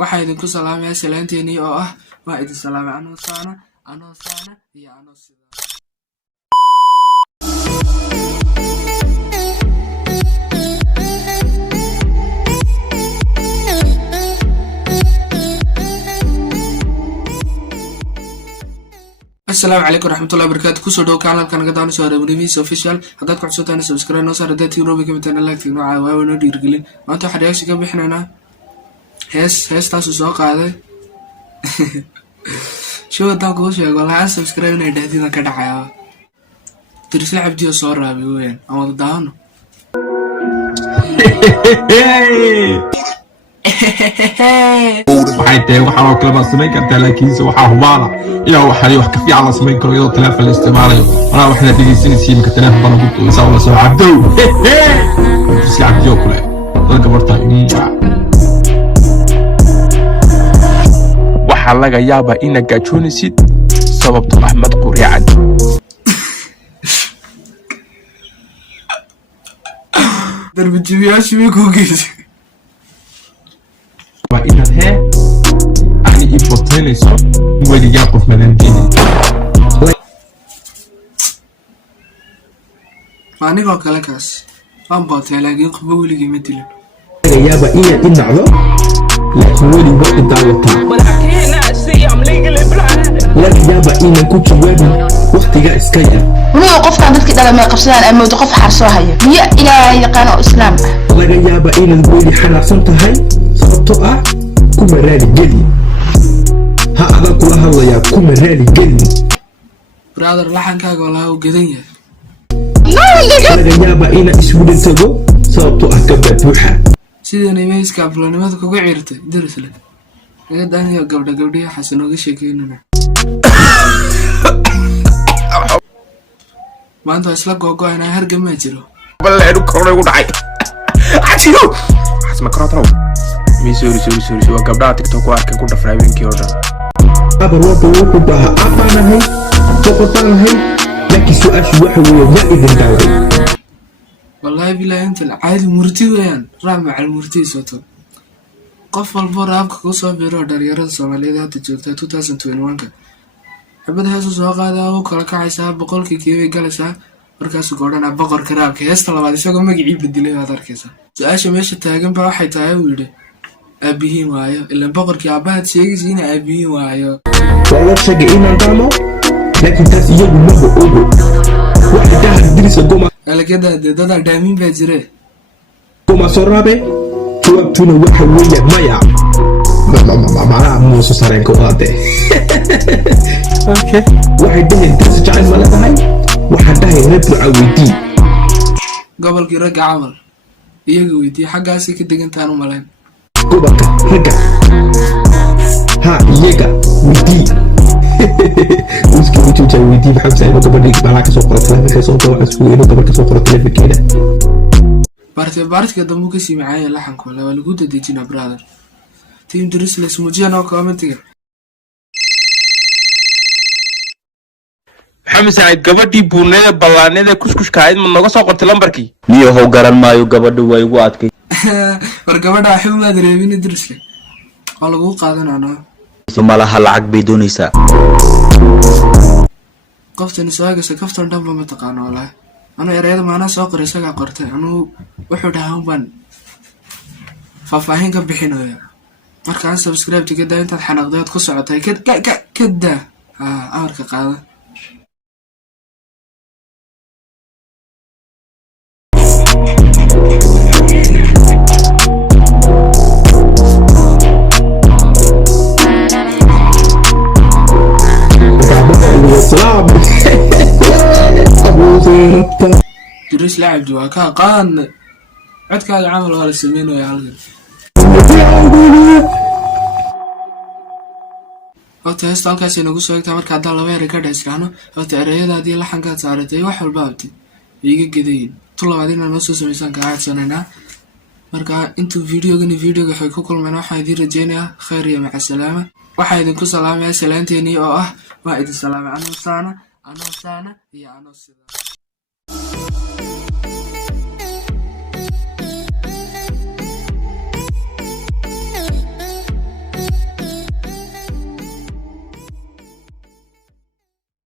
waxaan idinku salaamayaa salaanteennii oo ah waa idin salaamay anoo saana iyo anoo sida. السلام عليكم ورحمة الله وبركاته. كوسو دو كان كان قدام سؤال ونبيس official هذا كعشان تاني سبسكرايب نوصل هذا تيرو بكم تاني لايك تيرو عاوي ونودي رجلين ما أنتوا حد يكسي كم إحنا أنا هس تاسو سوق هذا شو ده كوسو يقول هاي سبسكرايب نيدا تينا كده حياة ترسل عبدي صور رابي وين أما ضدانو waxay tahay waxaan oo kale baa samayn kartaa laakiinse waxaa hubaala ilaa waxay wax ka fiican la samayn karo iyadoo telefoon la isticmaalayo anaa waxna dhegeysanaysiin marka telefoon baan ugu tuusaa oo la soo cabdow si cabdiyo kule dadka barta waxaa laga yaabaa inaad gaajoonaysid sababto Axmed Quriyaan darbijiyaashii way ku geysay inaad hee ani ifoteynayso weligaa qof madandiini anigoo kale kaas waan bootay laakiin qofba weligii ma dilin laga yaaba inaad i nacdo laakiin weligaa i daawataa laga yaaba inaan ku jawaabin waqtigaa iska yar ولو قفنا dadkii dhalmay qabsadaan ama qof xarso hayo miya ilaahay yaqaan oo islaam ah laga yaaba inaad weli xanaaqsan tahay sababtoo ah kuma raali gelin ha adaa kula hadlayaa kuma raali gelin brother laxankaaga walaa uu gadan yahay laga yaaba inaad iswudantago sababtoo ah gabdha buuxa sideen imayska afloonimada kugu ciirtay darisle laga daaniyo gabdhiyo xasan uga sheekeynana maanta isla googo'ayna hargama jiro baleedu kornay ugu dhacay ajiro asma karotro mi sori waa gabdhaha TikTok ku arkay ku dhafray winkii oo dhan aba wuxuu dhahaa abaanahay soqotaanahay laakiin su'aashu waxa weeye yaa idin daaway wallahi billahi inta caadi murti weeyaan raamac murti soto qof walba raabka ku soo biro dhalinyarada Soomaaliyeed hadda joogta 2021ka xabadaha soo qaadaa oo kala kacaysa boqolkii kiiba galaysa markaas go'dana boqorka raabka heesta labaad isagoo magacii bedelay waad arkaysa su'aasha meesha taagan baa waxay tahay uu yiri abihiin waayo ilaa boqorkii abaad sheegaysa in abihiin waayo wala sheegay inaan daamo laakiin taas iyagu ma ogo waxa ka dirisa goma alagada dada dhaamin baa jire goma soo raabe jawaabtuna waxa weeye maya mama muusu sareen ko qaade okay waxay dhahayn taas jacayl ma leedahay waxaan dhahay rabbi caawidii gobolkii ragga camal iyaga weydii xaggaasi ka degantaan u malayn gobolka ragga ha iyaga weydii uski wuxuu jaawidii maxamsa inuu gabadhii balaa ka soo qoray telefonka soo dawa isku inuu gabadh ka soo qoray telefonkeeda baartiga dambu ka sii macaaya laxanku waa lagu dadejina brother team Drisles mujiyana oo commentiga maxamed saciid gabadhii buuneeda ballaanada kuskushka ahayd ma naga soo qortay lambarkii niyo garan maayo gabadhu way ugu adkay war gabadha xumaad reebin Drisle oo lagu qaadanaa malaha lacag bay doonaysaa qoftan isaga kaftan dhanba ma taqaano walahi ana ereyada maana soo qoray isaga qortay anu wuxuu dhahaa ban faafahin ka bixinayo markaan subscribe tigada intaad xanaaqdeed ku socotay kada amarka qaada درس لعب جوا قان عد كاga camal wala sameeynaa halkan waqti heestalkaas inagu soo egtaa marka hadda laba eray ka dhaysano waqti erayadaadii laxanka saaratay wax walba abti iga gadeeyay tulaadina noo soo sameeysan ka caadsanayna marka intuu videoga waxay ku kulmeen waxaan idin rajeynayaa khayr iyo maca salaama waxaan idinku salaamayaa salaanteennii oo ah waa idin salaamay anoo saana iyo anoo sida